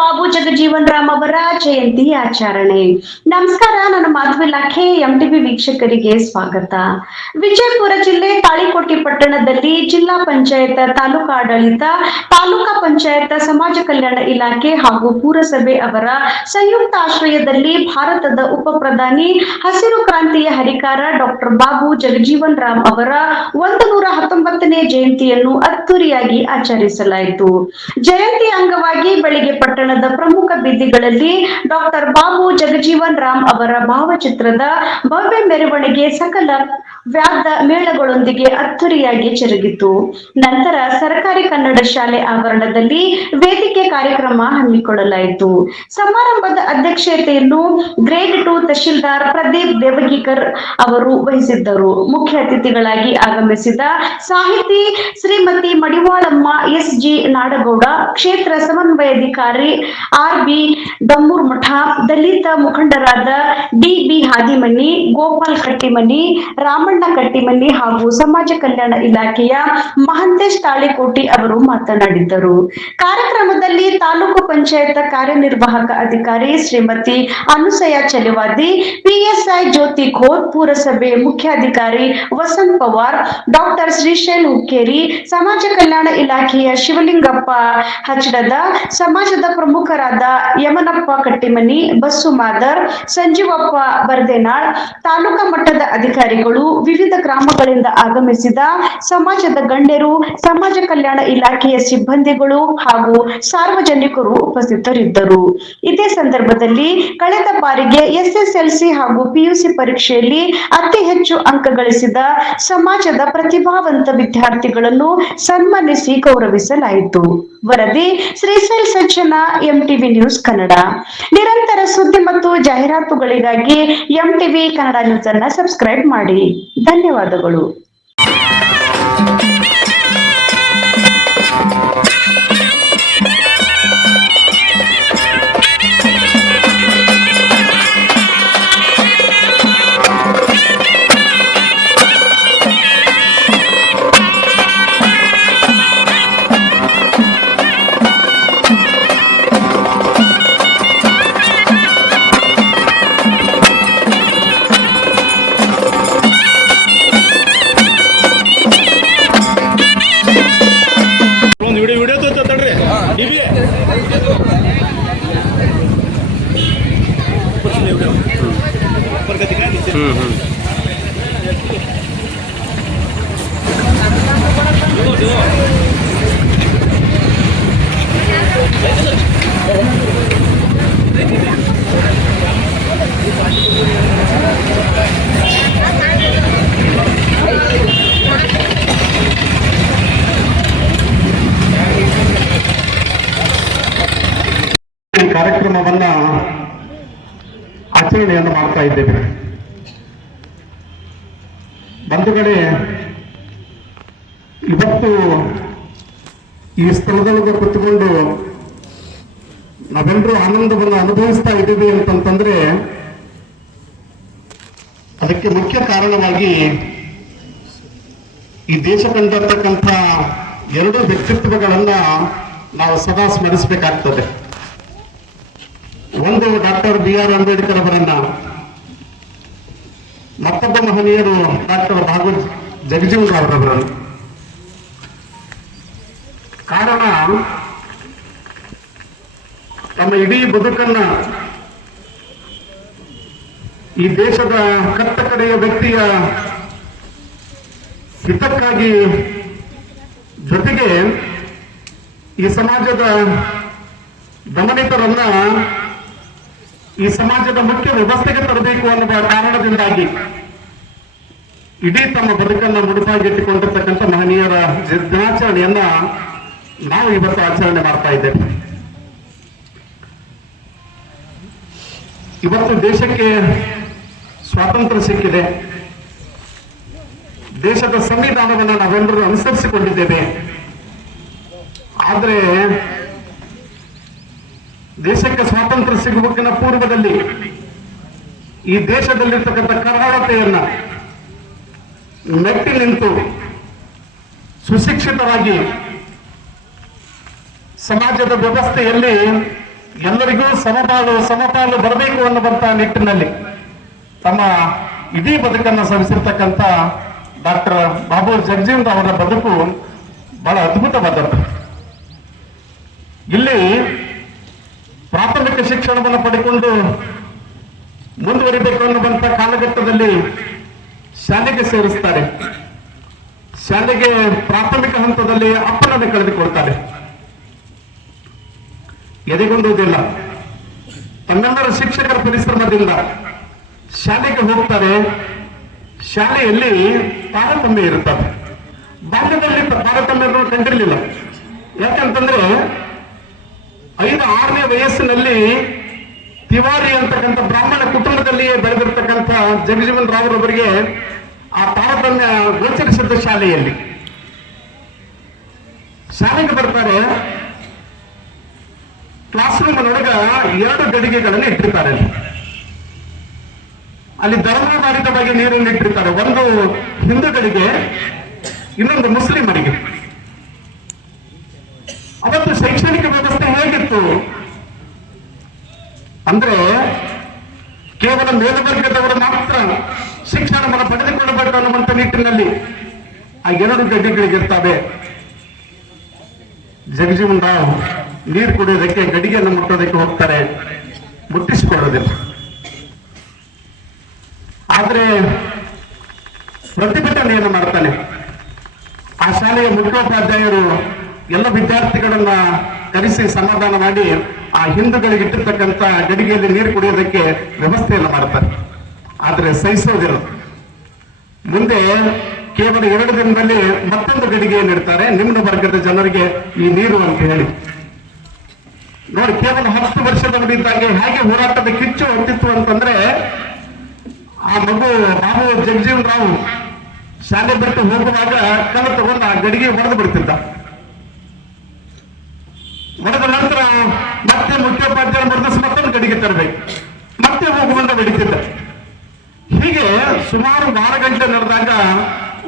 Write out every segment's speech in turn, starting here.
ಬಾಬು ಜಗಜೀವನ್ ರಾಮ್ ಅವರ ಜಯಂತಿ ಆಚರಣೆ. ನಮಸ್ಕಾರ, ನನ್ನ ಮಾಧವಿ ಇಲಾಖೆ ಎಂಟಿವಿ ವೀಕ್ಷಕರಿಗೆ ಸ್ವಾಗತ. ವಿಜಯಪುರ ಜಿಲ್ಲೆ ತಾಳಿಕೋಟೆ ಪಟ್ಟಣದಲ್ಲಿ ಜಿಲ್ಲಾ ಪಂಚಾಯತ್, ತಾಲೂಕಾ ಆಡಳಿತ, ತಾಲೂಕಾ ಪಂಚಾಯತ್, ಸಮಾಜ ಕಲ್ಯಾಣ ಇಲಾಖೆ ಹಾಗೂ ಪುರಸಭೆ ಅವರ ಸಂಯುಕ್ತ ಆಶ್ರಯದಲ್ಲಿ ಭಾರತದ ಉಪ ಪ್ರಧಾನಿ, ಹಸಿರು ಕ್ರಾಂತಿಯ ಹರಿಕಾರ ಡಾಕ್ಟರ್ ಬಾಬು ಜಗಜೀವನ್ ರಾಮ್ ಅವರ 119ನೇ ಜಯಂತಿಯನ್ನು ಅದ್ದೂರಿಯಾಗಿ ಆಚರಿಸಲಾಯಿತು. ಜಯಂತಿ ಅಂಗವಾಗಿ ಬೆಳಿಗ್ಗೆ ಪಟ್ಟಣದ ಪ್ರಮುಖ ಬೀದಿಗಳಲ್ಲಿ ಡಾಕ್ಟರ್ ಬಾಬು ಜಗಜೀವನ್ ರಾಮ್ ಅವರ ಭಾವಚಿತ್ರದ ಭವ್ಯ ಮೆರವಣಿಗೆ ಸಕಲ ವ್ಯಾದ ಮೇಳಗಳೊಂದಿಗೆ ಅದ್ದೂರಿಯಾಗಿ ಜರುಗಿತು. ನಂತರ ಸರ್ಕಾರಿ ಕನ್ನಡ ಶಾಲೆ ಆವರಣದಲ್ಲಿ ವೇದಿಕೆ ಕಾರ್ಯಕ್ರಮ ಹಮ್ಮಿಕೊಳ್ಳಲಾಯಿತು. ಸಮಾರಂಭದ ಅಧ್ಯಕ್ಷತೆಯನ್ನು ಗ್ರೇಡ್ 2 ತಹಶೀಲ್ದಾರ್ ಪ್ರದೀಪ್ ದೇವಗಿಕರ್ ಅವರು ವಹಿಸಿದ್ದರು. ಮುಖ್ಯ ಅತಿಥಿಗಳಾಗಿ ಆಗಮಿಸಿದ ಸಾಹಿತಿ ಶ್ರೀಮತಿ ಮಡಿವಾಳಮ್ಮ ಎಸ್.ಜಿ. ನಾಡಗೌಡ, ಕ್ಷೇತ್ರ ಸಮನ್ವಯಾಧಿಕಾರಿ ಆರ್.ಬಿ. ದಮ್ಮೂರ್ಮಠ, ದಲಿತ ಮುಖಂಡರಾದ ಡಿ.ಬಿ. ಹಾದಿಮನಿ, ಗೋಪಾಲ್ ಕಟ್ಟಿಮನಿ, ರಾಮಣ್ಣ ಕಟ್ಟಿಮನಿ ಹಾಗೂ ಸಮಾಜ ಕಲ್ಯಾಣ ಇಲಾಖೆಯ ಮಹಂತೇಶ್ ತಾಳಿಕೋಟಿ ಅವರು ಮಾತನಾಡಿದ್ದರು. ಕಾರ್ಯಕ್ರಮದಲ್ಲಿ ತಾಲೂಕು ಪಂಚಾಯತ್ ಕಾರ್ಯನಿರ್ವಾಹಕ ಅಧಿಕಾರಿ ಶ್ರೀಮತಿ ಅನುಸಯ ಚಲವಾದಿ, ಪಿಎಸ್ಐ ಜ್ಯೋತಿ ಖೋತ್, ಪುರಸಭೆ ಮುಖ್ಯಾಧಿಕಾರಿ ವಸಂತ್ ಪವಾರ್, ಡಾಕ್ಟರ್ ಶ್ರೀಶೈಲ್ ಹುಕ್ಕೇರಿ, ಸಮಾಜ ಕಲ್ಯಾಣ ಇಲಾಖೆಯ ಶಿವಲಿಂಗಪ್ಪ ಹಚ್ಚಡದ, ಸಮಾಜದ ಪ್ರಮುಖರಾದ ಯಮನಪ್ಪ ಕಟ್ಟಿಮನಿ, ಬಸ್ಸು ಮಾದರ್, ಸಂಜೀವಪ್ಪ ಬರ್ದೇನಾಳ್, ತಾಲೂಕಾ ಮಟ್ಟದ ಅಧಿಕಾರಿಗಳು, ವಿವಿಧ ಗ್ರಾಮಗಳಿಂದ ಆಗಮಿಸಿದ ಸಮಾಜದ ಗಣ್ಯರು, ಸಮಾಜ ಕಲ್ಯಾಣ ಇಲಾಖೆಯ ಸಿಬ್ಬಂದಿಗಳು ಹಾಗೂ ಸಾರ್ವಜನಿಕರು ಉಪಸ್ಥಿತರಿದ್ದರು. ಇದೇ ಸಂದರ್ಭದಲ್ಲಿ ಕಳೆದ ಬಾರಿಗೆ ಎಸ್ಎಸ್ಎಲ್ಸಿ ಹಾಗೂ ಪಿಯುಸಿ ಪರೀಕ್ಷೆಯಲ್ಲಿ ಅತಿ ಹೆಚ್ಚು ಅಂಕ ಗಳಿಸಿದ ಸಮಾಜದ ಪ್ರತಿಭಾವಂತ ವಿದ್ಯಾರ್ಥಿಗಳನ್ನು ಸನ್ಮಾನಿಸಿ ಗೌರವಿಸಲಾಯಿತು. ವರದಿ ಶ್ರೀಶೈಲ್ ಸಜ್ಜನ, ಎಂಟಿವಿ ನ್ಯೂಸ್ ಕನ್ನಡ. ನಿರಂತರ ಸುದ್ದಿ ಮತ್ತು ಜಾಹೀರಾತುಗಳಿಗಾಗಿ ಎಂಟಿವಿ ಕನ್ನಡ ನ್ಯೂಸ್ ಅನ್ನು ಸಬ್ಸ್ಕ್ರೈಬ್ ಮಾಡಿ. ಧನ್ಯವಾದಗಳು. ಕಾರ್ಯಕ್ರಮವನ್ನ ಆಚರಣೆಯನ್ನು ಮಾಡ್ತಾ ಇದ್ದೇವೆ. ಬಂಧುಗಳೇ, ಇವತ್ತು ಈ ಸ್ಥಳದೊಳಗೆ ಕುಳಿತುಕೊಂಡು ನಾವೆಲ್ಲರೂ ಆನಂದವನ್ನು ಅನುಭವಿಸ್ತಾ ಇದ್ದೀವಿ ಅಂತಂತಂದ್ರೆ ಅದಕ್ಕೆ ಮುಖ್ಯ ಕಾರಣವಾಗಿ ಈ ದೇಶ ಕಂಡಿರ್ತಕ್ಕಂಥ ಎರಡು ವ್ಯಕ್ತಿತ್ವಗಳನ್ನ ನಾವು ಸದಾ ಸ್ಮರಿಸಬೇಕಾಗ್ತದೆ. ಒಂದು ಡಾಕ್ಟರ್ ಬಿ.ಆರ್. ಅಂಬೇಡ್ಕರ್ ಅವರನ್ನ, ಮತ್ತೊಬ್ಬ ಮಹನೀಯರು ಡಾಕ್ಟರ್ ಬಾಬು ಜಗಜೀವನ್ ರಾಮ್ ಅವರನ್ನು. ಕಾರಣ, ತಮ್ಮ ಇಡೀ ಬದುಕನ್ನ ಈ ದೇಶದ ಕಟ್ಟ ಕಡೆಯ ವ್ಯಕ್ತಿಯ ಹಿತಕ್ಕಾಗಿ, ಜೊತೆಗೆ ಈ ಸಮಾಜದ ದಮನಿತರನ್ನ ಈ ಸಮಾಜದ ಮುಖ್ಯ ವ್ಯವಸ್ಥೆಗೆ ತರಬೇಕು ಅನ್ನುವ ಕಾರಣದಿಂದಾಗಿ ಇಡೀ ತಮ್ಮ ಬದುಕನ್ನು ಮುಡುಪಾಗಿಟ್ಟುಕೊಂಡಿರ್ತಕ್ಕಂಥ ಮಹನೀಯರ ದಿನಾಚರಣೆಯನ್ನ ನಾವು ಇವತ್ತು ಆಚರಣೆ ಮಾಡ್ತಾ ಇದ್ದೇವೆ. ಇವತ್ತು ದೇಶಕ್ಕೆ ಸ್ವಾತಂತ್ರ್ಯ ಸಿಕ್ಕಿದೆ. ದೇಶದ ಸಂವಿಧಾನವನ್ನು ನಾವೆಲ್ಲರೂ ಅನುಸರಿಸಿಕೊಂಡಿದ್ದೇವೆ. ಆದರೆ ದೇಶಕ್ಕೆ ಸ್ವಾತಂತ್ರ್ಯ ಸಿಗುವಕ್ಕಿಂತ ಪೂರ್ವದಲ್ಲಿ ಈ ದೇಶದಲ್ಲಿರ್ತಕ್ಕಂಥ ಕರಾಳತೆಯನ್ನ ಮೆಟ್ಟಿ ನಿಂತು ಸುಶಿಕ್ಷಿತರಾಗಿ ಸಮಾಜದ ವ್ಯವಸ್ಥೆಯಲ್ಲಿ ಎಲ್ಲರಿಗೂ ಸಮಪಾಲು ಬರಬೇಕು ಅನ್ನುವಂತ ನಿಟ್ಟಿನಲ್ಲಿ ತಮ್ಮ ಇಡೀ ಬದುಕನ್ನು ಸವಿಸಿರ್ತಕ್ಕಂಥ ಡಾಕ್ಟರ್ ಬಾಬು ಜಗಜೀವನ್ ಅವರ ಬದುಕು ಬಹಳ ಅದ್ಭುತವಾದದ್ದು. ಇಲ್ಲಿ ಪ್ರಾಥಮಿಕ ಶಿಕ್ಷಣವನ್ನು ಪಡೆದುಕೊಂಡು ಮುಂದುವರಿಬೇಕು ಅನ್ನುವಂತ ಕಾಲಘಟ್ಟದಲ್ಲಿ ಶಾಲೆಗೆ ಸೇರಿಸ್ತಾರೆ. ಶಾಲೆಗೆ ಪ್ರಾಥಮಿಕ ಹಂತದಲ್ಲಿ ಅಪ್ಪನನ್ನು ಕಳೆದುಕೊಳ್ತಾರೆ. ಎದೆಗೊಂಡುವುದಿಲ್ಲ. ತಮ್ಮೆಲ್ಲರ ಶಿಕ್ಷಕರ ಪರಿಶ್ರಮದಿಂದ ಶಾಲೆಗೆ ಹೋಗ್ತಾರೆ. ಶಾಲೆಯಲ್ಲಿ ತಾರತಮ್ಯ ಇರುತ್ತದೆ. ಬಾಲ್ಯದಲ್ಲಿ ತಾರತಮ್ಯಗಳು ಕಂಡಿರಲಿಲ್ಲ. ಯಾಕಂತಂದ್ರೆ 5-6ನೇ ವಯಸ್ಸಿನಲ್ಲಿ ತಿವಾರಿ ಅಂತಕ್ಕಂಥ ಬ್ರಾಹ್ಮಣ ಕುಟುಂಬದಲ್ಲಿಯೇ ಬೆಳೆದಿರ್ತಕ್ಕಂಥ ಜಗಜೀವನ್ ರಾವ್ರವರಿಗೆ ಆ ತಾರತಮ್ಯ ಗೋಚರಿಸಿದ್ದ ಶಾಲೆಯಲ್ಲಿ. ಶಾಲೆಗೆ ಬರ್ತಾರೆ. ಕ್ಲಾಸ್ ರೂಮ್ನೊಳಗ 2 ಗಡಿಗೆಗಳನ್ನು ಇಟ್ಟಿರ್ತಾರೆ. ಅಲ್ಲಿ ಧರ್ಮಾಧಾರಿತವಾಗಿ ನೀರನ್ನು ಇಟ್ಟಿರ್ತಾರೆ. ಒಂದು ಹಿಂದೂಗಳಿಗೆ, ಇನ್ನೊಂದು ಮುಸ್ಲಿಮರಿಗೆ. ಅವತ್ತು ಶೈಕ್ಷಣಿಕ ವ್ಯವಸ್ಥೆ ಹೇಗಿತ್ತು ಅಂದ್ರೆ ಕೇವಲ ಮೇಲ್ವರ್ಗದವರು ಮಾತ್ರ ಶಿಕ್ಷಣವನ್ನು ಪಡೆದುಕೊಳ್ಳಬೇಕು ಅನ್ನುವಂತ ನಿಟ್ಟಿನಲ್ಲಿ ಆ 2 ಗಡಿಗಳಿಗಿರ್ತವೆ. ಜಗಜೀವನ್ ರಾವ್ ನೀರು ಕುಡಿಯೋದಕ್ಕೆ ಗಡಿಗೆಯನ್ನು ಮುಟ್ಟೋದಕ್ಕೆ ಹೋಗ್ತಾರೆ, ಮುಟ್ಟಿಸಿಕೊಳ್ಳೋದಿಲ್ಲ. ಆದ್ರೆ ಪ್ರತಿಭಟನೆಯನ್ನು ಮಾಡ್ತಾನೆ. ಆ ಶಾಲೆಯ ಮುಖ್ಯೋಪಾಧ್ಯಾಯರು ಎಲ್ಲ ವಿದ್ಯಾರ್ಥಿಗಳನ್ನ ಕರೆಸಿ ಸಮಾಧಾನ ಮಾಡಿ ಆ ಹಿಂದೂಗಳಿಗೆ ಇಟ್ಟಿರ್ತಕ್ಕಂಥ ಗಡಿಗೆಯಲ್ಲಿ ನೀರು ಕುಡಿಯೋದಕ್ಕೆ ವ್ಯವಸ್ಥೆಯನ್ನು ಮಾಡ್ತಾರೆ. ಆದ್ರೆ ಸಹಿಸೋದಿಲ್ಲ. ಮುಂದೆ ಕೇವಲ 2 ದಿನದಲ್ಲಿ ಮತ್ತೊಂದು ಗಡಿಗೆಯನ್ನು ಇಡ್ತಾರೆ, ನಿಮ್ನ ವರ್ಗದ ಜನರಿಗೆ ಈ ನೀರು ಅಂತ ಹೇಳಿ. ನೋಡಿ, ಕೇವಲ 10 ವರ್ಷದವರಿದ್ದಾಗ ಹೇಗೆ ಹೋರಾಟದ ಕಿಚ್ಚು ಹೊತ್ತಿತ್ತು ಅಂತಂದ್ರೆ, ಆ ಮಗು ಬಾಬು ಜಗಜೀವನ್ ರಾವ್ ಶಾಲೆ ಬಿಟ್ಟು ಹೋಗುವಾಗ ಕಲ್ಲು ತಗೊಂಡು ಆ ಗಡಿಗೆ ಹೊಡೆದು ಬಿಡ್ತಿದ್ದ. ಹೊಡೆದ ನಂತರ ಮತ್ತೆ ಮುಖ್ಯೋಪಾಧ್ಯಾಯ ಮತ್ತೊಂದು ಗಡಿಗೆ ತರಬೇಕು, ಮತ್ತೆ ಹೋಗುವಂತ ಬೆಳೀತಿದ್ದ. ಹೀಗೆ ಸುಮಾರು 6 ಗಂಟೆ ನಡೆದಾಗ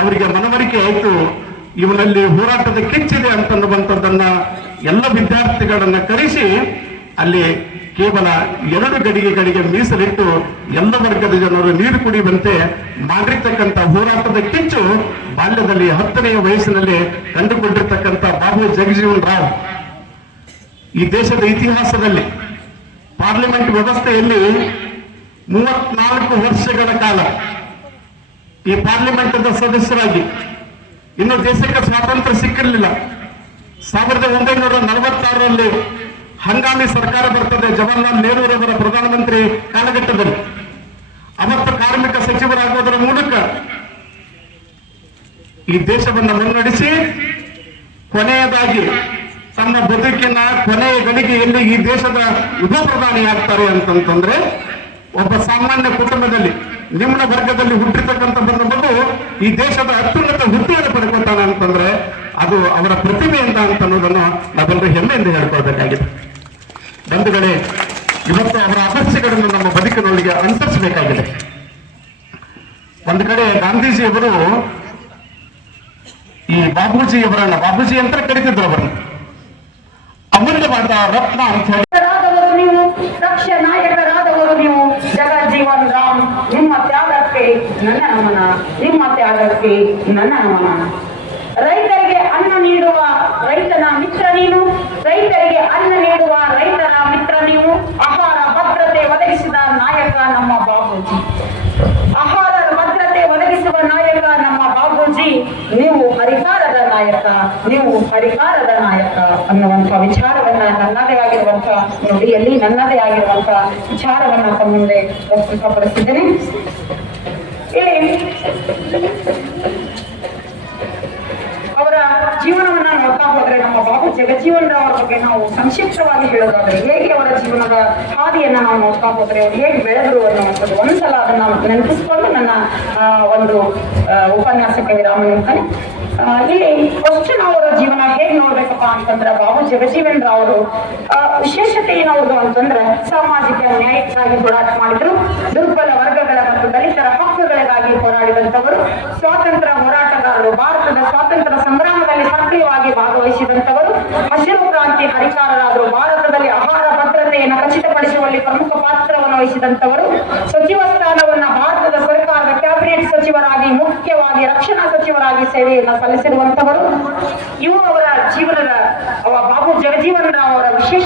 ಅವರಿಗೆ ಮನವರಿಕೆ ಆಯ್ತು, ಇವನಲ್ಲಿ ಹೋರಾಟದ ಕಿಚ್ಚಿದೆ ಅಂತನ್ನುವಂಥದ್ದನ್ನ ಎಲ್ಲ ವಿದ್ಯಾರ್ಥಿಗಳನ್ನ ಕರೆಸಿ ಅಲ್ಲಿ ಕೇವಲ 2 ಗಡಿಗೆಗಳಿಗೆ ಮೀಸಲಿಟ್ಟು ಎಲ್ಲ ವರ್ಗದ ಜನರು ನೀರು ಕುಡಿಯುವಂತೆ ಮಾಡಿರ್ತಕ್ಕಂಥ ಹೋರಾಟದ ಕಿಚ್ಚು ಬಾಲ್ಯದಲ್ಲಿ 10ನೇ ವಯಸ್ಸಿನಲ್ಲಿ ಕಂಡುಕೊಂಡಿರ್ತಕ್ಕಂಥ ಬಾಬು ಜಗಜೀವನ್ ರಾವ್ ಈ ದೇಶದ ಇತಿಹಾಸದಲ್ಲಿ ಪಾರ್ಲಿಮೆಂಟ್ ವ್ಯವಸ್ಥೆಯಲ್ಲಿ 34 ವರ್ಷಗಳ ಕಾಲ ಈ ಪಾರ್ಲಿಮೆಂಟ್ ಸದಸ್ಯರಾಗಿ, ಇನ್ನು ದೇಶಕ್ಕೆ ಸ್ವಾತಂತ್ರ್ಯ ಸಿಕ್ಕಿರಲಿಲ್ಲ. 1946ರಲ್ಲಿ ಹಂಗಾಮಿ ಸರ್ಕಾರ ಬರ್ತದೆ, ಜವಾಹರ್ಲಾಲ್ ನೆಹರೂರವರ ಪ್ರಧಾನಮಂತ್ರಿ ಕಾಲಘಟ್ಟದಲ್ಲಿ. ಅವತ್ತು ಕಾರ್ಮಿಕ ಸಚಿವರಾಗುವುದರ ಮೂಲಕ ಈ ದೇಶವನ್ನು ಮುನ್ನಡೆಸಿ ಕೊನೆಯದಾಗಿ ತಮ್ಮ ಬದುಕಿನ ಕೊನೆಯ ಗಳಿಗೆಯಲ್ಲಿ ಈ ದೇಶದ ಉಪ ಪ್ರಧಾನಿ ಆಗ್ತಾರೆ ಅಂತಂತಂದ್ರೆ, ಒಬ್ಬ ಸಾಮಾನ್ಯ ಕುಟುಂಬದಲ್ಲಿ ನಿಮ್ನ ವರ್ಗದಲ್ಲಿ ಹುಟ್ಟಿರ್ತಕ್ಕಂಥ ಮಗು ಈ ದೇಶದ ಅತ್ಯುನ್ನತ ಹುದ್ದೆಯನ್ನು ಪಡ್ಕೊತಾನೆ ಅಂತಂದ್ರೆ ಅದು ಅವರ ಪ್ರತಿಭೆಯಿಂದ ಅಂತ ಅನ್ನೋದನ್ನು ನಾವೆಲ್ಲರೂ ಹೆಮ್ಮೆಯಿಂದ ಹೇಳ್ಕೊಳ್ಬೇಕಾಗಿದೆ. ಬಂಧುಗಳೇ, ಇವತ್ತು ಅವರ ಆದರ್ಶಗಳನ್ನು ನಮ್ಮ ಬದುಕಿನೊಳಗೆ ಅನುಸರಿಸಬೇಕಾಗಿದೆ. ಒಂದು ಕಡೆ ಗಾಂಧೀಜಿಯವರು ಈ ಬಾಬೂಜಿಯವರನ್ನ ಬಾಬೂಜಿ ಅಂತ ಕರೀತಿದ್ರು. ಅವರನ್ನು ಅಮೂಲ್ಯವಾದ ರತ್ನ ಅಂತ ಹೇಳಿ ನೀವು ದಕ್ಷ ನಾಯಕರಾದವರು ನೀವು. ಜಗಜೀವನ್ ರಾಮ್, ನಿಮ್ಮ ತ್ಯಾಗಕ್ಕೆ ನನ್ನ ನಮನ, ನಿಮ್ಮ ತ್ಯಾಗಕ್ಕೆ ನನ್ನ ನಮನ. ರೈತರಿಗೆ ಅನ್ನ ನೀಡುವ ರೈತನ ಮಿತ್ರ ನೀನು, ರೈತರಿಗೆ ಅನ್ನ ನೀಡುವ ರೈತರ ಮಿತ್ರ ನೀವು. ಆಹಾರ ಭದ್ರತೆ ಒದಗಿಸಿದ ನಾಯಕ ನಮ್ಮ ಬಾಬೂಜಿ, ಆಹಾರ ಭದ್ರತೆ ಒದಗಿಸುವ ನಾಯಕ ನಮ್ಮ ಬಾಬೂಜಿ. ನೀವು ಹರಿಕಾರದ ನಾಯಕ, ನೀವು ಹರಿಕಾರದ ನಾಯಕ ಅನ್ನುವಂಥ ವಿಚಾರವನ್ನ, ನನ್ನದೇ ಆಗಿರುವಂಥ ನುಡಿಯಲ್ಲಿ ನನ್ನದೇ ಆಗಿರುವಂಥ ವಿಚಾರವನ್ನ ತಮ್ಮ ಮುಂದೆ ಪ್ರಸ್ತುತಪಡಿಸಿದ್ದೇನೆ. ಇಲ್ಲಿ ಅವರ ಜೀವನವನ್ನ ನೋಡ್ತಾ ಹೋದ್ರೆ, ನಮ್ಮ ಬಾಬು ಜಗಜೀವನ್ ರಾವ್ ಅವರ ಬಗ್ಗೆ ನಾವು ಸಂಕ್ಷಿಪ್ತವಾಗಿ ಹೇಳೋದಾದ್ರೆ, ಹೇಗೆ ಅವರ ಜೀವನದ ಹಾದಿಯನ್ನ ನಾವು ನೋಡ್ತಾ ಹೋದ್ರೆ ಅವ್ರು ಹೇಗೆ ಬೆಳೆದ್ರು ಅನ್ನುವಂಥದ್ದು ಒಂದ್ಸಲ ಅದನ್ನ ನೆನಪಿಸ್ಕೊಂಡು ನನ್ನ ಒಂದು ಉಪನ್ಯಾಸಕ್ಕೆ ವಿರಾಮ ನೀಡ್ತಾನೆ. ಇಲ್ಲಿ ಫಸ್ಟ್ ನಾವು ಅವರ ಜೀವನ ಹೇಗೆ ನೋಡ್ಬೇಕಪ್ಪ ಅಂತಂದ್ರೆ, ಬಾಬು ಜಗಜೀವನ್ ರಾವ್ ಅವರು ವಿಶೇಷತೆ ಏನವ್ರದ್ದು ಅಂತಂದ್ರೆ, ಸಾಮಾಜಿಕ ನ್ಯಾಯಕ್ಕಾಗಿ ಹೋರಾಟ ಮಾಡಿದ್ರು, ದುರ್ಬಲ ವರ್ಗಗಳ ಮತ್ತು ದಲಿತರ ಹಕ್ಕುಗಳಿಗಾಗಿ ಹೋರಾಡಿದಂಥವರು, ಸ್ವಾತಂತ್ರ್ಯ ಹೋರಾಟಗಾರರು, ಭಾರತದ ಸ್ವಾತಂತ್ರ್ಯ ಸಂಗ್ರಾಮದಲ್ಲಿ ಸಕ್ರಿಯವಾಗಿ ಭಾಗವಹಿಸಿದಂಥವರು, ಹಸಿರು ಕ್ರಾಂತಿ ಹರಿಕಾರರಾದರು, ಭಾರತದಲ್ಲಿ ಆಹಾರ ಭದ್ರತೆ ಬಂದಂತವರು. ಸಚಿವ ಸ್ಥಾನವನ್ನ ಭಾರತದ ಸರ್ಕಾರದ ಕ್ಯಾಬಿನೆಟ್ ಸಚಿವರಾಗಿ, ಮುಖ್ಯವಾಗಿ ರಕ್ಷಣಾ ಸಚಿವರಾಗಿ ಸೇವೆಯನ್ನ ಸಲ್ಲಿಸಿರುವಂತವರು. ಇವು ಅವರ ಜೀವನದ ಬಾಬು ಜಗಜೀವನ್ ರಾವ್ ಅವರ ವಿಶೇಷ